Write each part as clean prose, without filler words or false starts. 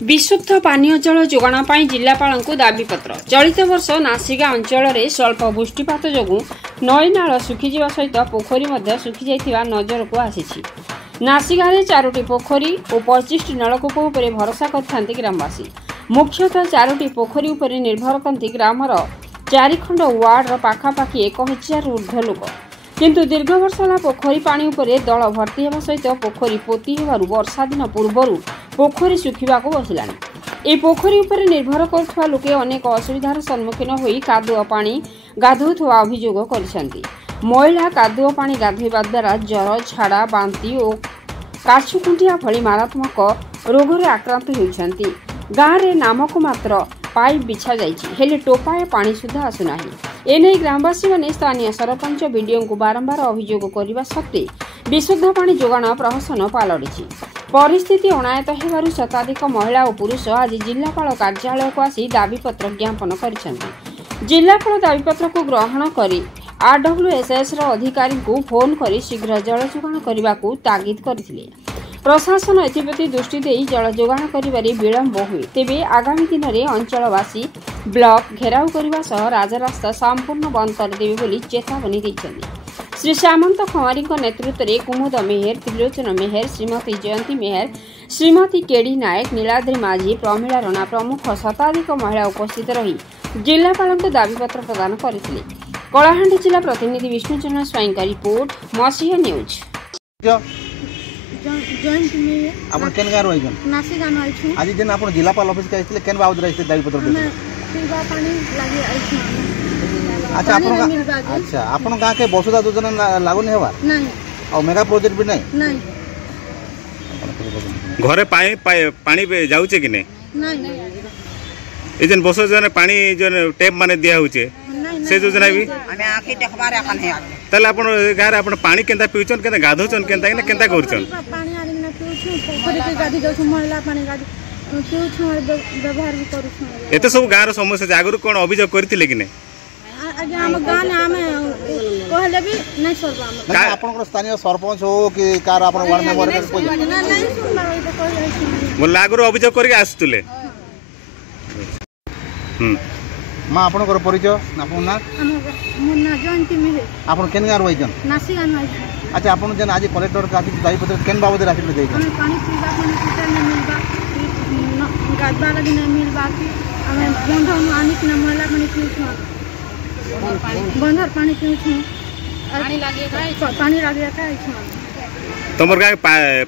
विशुद्ध पानीय जल जोगाण पर जिलापाल को दाबीपत्र। चलित वर्ष नासिका अंचल में स्वल्प वृष्टिपात जो नई नाल सुखीजा सहित पोखरी सुखी जा नजर को आसी। नासिका में 4टी पोखरी और 25टी नलकूप उपर भरोसा करते ग्रामवासी। मुख्यतः 4टी पोखरी उपर निर्भर करती ग्रामर 4 खंड वार्डर पाखापाखि 1000 ऊर्ध्व लोक। किंतु दीर्घ वर्ष है पोखरी पानी उपरे दल भर्ती होगा सहित पोखरी पोती होगार वर्षा दिन पूर्वर पोखरी सुखा बसिलानी। ए पोखरी उपरे निर्भर करुवा लोके अनेक असुविधार सम्मुखीन होई कादुआ पानी गाधोउथवा अभियोग करिसेंती। महिला कादुआ पानी गाधोइबा द्वारा ज्वर, झाड़ा, बांती और काछुकुंटिया भली मारात्मक रोग आक्रांत होइछंती। गाँव में नामक मात्र पाइप बिछा जाइए टोपाए पानी सुधा आसुना। एने ग्रामवासी मैंने स्थानीय सरपंच बीडीओ को बारंबार अभियोग करने सत्वे विशुद्ध पानी जोगाण प्रहसन पलटि। परिस्थिति अणायत होगार शताधिक महिला और पुरुष आज जिलापाल कार्यालय को आसी दाबीपत्र ज्ञापन कर। जिलापाल दाबीपत्र को ग्रहण कर आरडब्ल्यूएसएस अधिकारी को फोन कर शीघ्र जल जोगाण करने को तागिद करथिले। प्रशासन एप्रति दृष्टि दे जल जोगाण करिबारे विलंब हुए तेबे आगामी दिन में अंचलवासी ब्लॉक घेराव करने सह राजरास्ता संपूर्ण बंद करदेवे बोली चेतावनी देइछन्ति। श्री सामंत खमारी नेतृत्व में कुमुद मेहर, त्रिलोचन मेहर, श्रीमती जयंती मेहर, श्रीमती केडी नायक, नीलाद्री माझी, प्रमीला राणा प्रमुख शताधिक महिला उपस्थित रही जिलापाल को दाबीपत्र प्रदान करथिले। कलाहांडी जिला प्रतिनिधि विष्णुचरण स्वाईं का रिपोर्ट, मसीहा न्यूज। आपण केन गार होइगन नासिका न आइछु। आज दिन आपण जिलापाल ऑफिस के आइले केन बाबद रहिसे दाबीपत्र देते पीवा पानी लागि आइछु। अच्छा आपण गां के वसुधा योजना लागू नहीं हेबा नहीं और मेगा प्रोजेक्ट भी नहीं घरे पानी जाउचे कि नहीं नहीं ए जन बस जन पानी जन टैप माने दिया होचे से योजना भी हमें आंखी देखबार अपन है तले आपण गार आपण पानी केनता पिउचन केनता गाधोचन केनता कि केनता करचन पानी आरि न पिउछु पोखरी के गाधी जाउ महिला पानी गाधी पिउछु और व्यवहार भी करूछु। एते सब गार समस्या जागरु कोन अभियोग करथिले कि नहीं आज हम गां ने हमें कहले भी नहीं सरबा हम का आपण स्थानीय सरपंच हो कि कार आपण वार्ड मेंबर के कोइ नहीं सुनबा तो कहले बोल लागरु अभियोग करके आसतुले। मां आपण को परिचय आपण ना मुन्ना जयंती मिले आपण केन गार होइगन नासिका न। अच्छा आपण जन आज कलेक्टर का दाबीपत्र केन बाबद राखिले देइ हमें पानी पीवा पानी कितना नहीं मिलबा गादबा लगी नहीं मिलबा हमें बंधन आनी कि महिला पानी पिउछु बंधर पानी पिउछु पानी लागे का आइछु। तमर गाय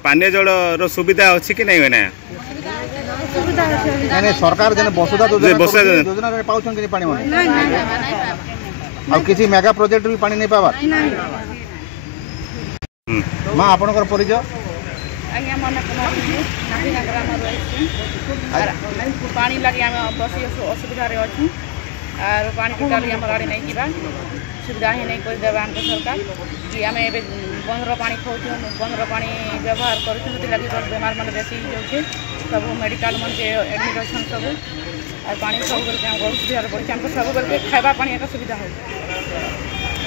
पानी जल रो सुविधा अछि कि नहीं होना सुविधा আছে यानी सरकार जन वसुधा योजना रे पाउछन कि पानी माने नहीं और किसी मेगा प्रोजेक्ट भी पानी नहीं पावा मां आपण को परिचय आज्ञा मन नासिका ग्राम रहिछु पानी लागि हम बसी असुविधा रे अछि और पानी टोटाली हमर आड़े नहीं जीवा सुविधा ही नहीं कर देबा हमके सरकार कि हमें एबे बंदर पानी खाउछु बंदर पानी व्यवहार करूछु तो लगी बेमार मन बेसी होछे सब मेडिकल मन के एडमिट अछन सब और पानी सब करके हम असुविधा पड़े हमको सब करके खाइबा पानी का सुविधा हो।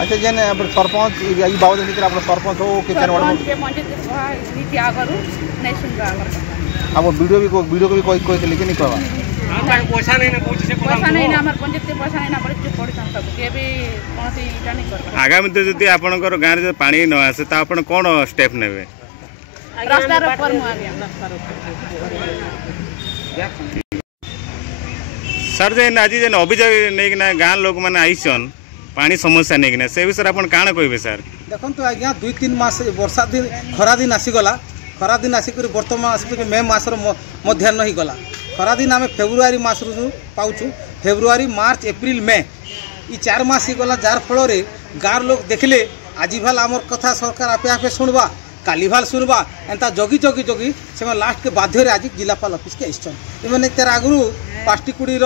अच्छा जन सरपंच ई बाबद नीति आप सरपंच हो कि सरपंच के पंचायत सभा नीति आगरु नहीं सुनबा हमर अब वीडियो को भी कोई कि नहीं कहबा पैसा नहीं ना हमर पंचायत के पैसा नहीं ना पड़े हम सब के भी कोनसी इटा नहीं करबा। आगामी तो जति आपनकर गां रे पानी न आसे त आपण कोन स्टेप नेबे रास्ता ऊपर मु आ गया सर जे आज जे अभियोग नै कि गां लोक माने आइछन पानी समस्या नै कि से विषय आपण काना कहबे सर देखन तो आज्ञा 2-3 मास वर्षा दिन खरा दिन आसी गला खरा दिन आसी कर वर्तमान आसी मे मासर मध्याह्न ही गला खरा दिन आम फेब्रुआरी मास पाऊँ फेब्रुआरी मार्च एप्रिल मे ये 4 मास ही गला जार फल गाँव लोग देखले आज भाल आमर कथा सरकार आपे आपे शुणवा काली भाल शुणवा एंता जगी जगी जगी से लास्ट के बाध्य आज जिलापाल ऑफिस के आइछन एमाने तार आगु पास्टिकुड़ी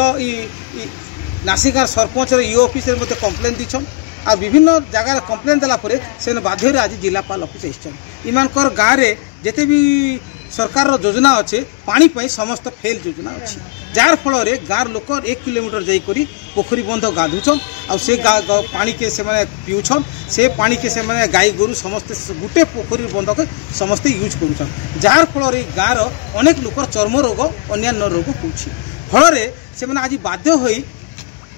नासिका सरपंच ईओ ऑफिस मते कंप्लेन दीछन आ विभिन्न जगह कंप्लेन देला परे से बाध्य आज जिलापाल ऑफिस आइछन इमानकर गाँव रे जेते भी सरकार योजना अच्छे पानी पाई समस्त फेल योजना अच्छी जार फल गाँव लोक 1 किलोमीटर जाइकरी पोखरी बंध गाधुछन आ से पानी के से पीउछन से पानी के से गाई गोरु समस्ते गोटे पोखरी बंध के समस्ते यूज करुछन जार फल गाँव अनेक लोक चर्म रोग अन्य रोग होउछि फल से आज बाध्य होई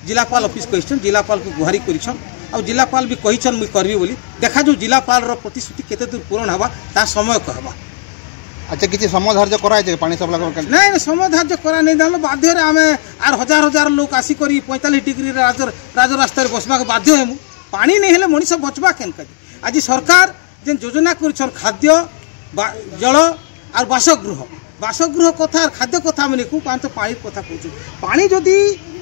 जिलापाल ऑफिस कहिछन जिलापाल को गुहारी करिछन आ जिलापाल भी कहिछन मुई करबी बोली देखा जो जिलापाल रो प्रतिश्रुति केते दूर पूर्ण हवा ता समय कहबा। अच्छा किसी समय धार्य कराए पानी सप्ला नहीं समय धार्य करा नहीं दानो बाध्य रे आमे आर हजार हजार लोक आसी करी 45 डिग्री राज रास्ता रे बसबा के बाध्य हेमु पानी नहीं हेले मनीष बचबा केन करी आज सरकार जे योजना करिछन खाद्य जल और बासगृह कथा खाद्य कथा मैंने को पानी तो पानी कथा कहूँ पानी जदि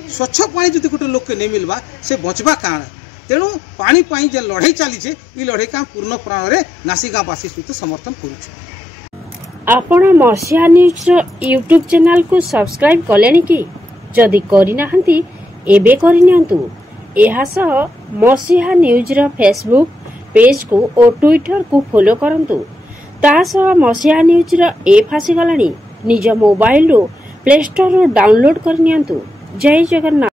स्वच्छ पानी जदि गोटे लोक नहीं मिलवा से बचबा काण तेणु पानी पाई जे लड़ाई चलीचे ये लड़ाई का पूर्ण प्राण में नासीगाँववासी सहित समर्थन करुछु। आपण मसीहा न्यूज यूट्यूब चैनल को सब्सक्राइब कलेनी कि जदि करिनाहंती एबे करिनियंतु एहा सह मसीहा न्यूज रो फेसबुक पेज को और ट्विटर को फॉलो करंतु ता सह मसीहा न्यूज रो ऐप आसी गलानी निज मोबाइल रो प्ले स्टोर रो डाउनलोड करनियंतु। जय जगन्नाथ।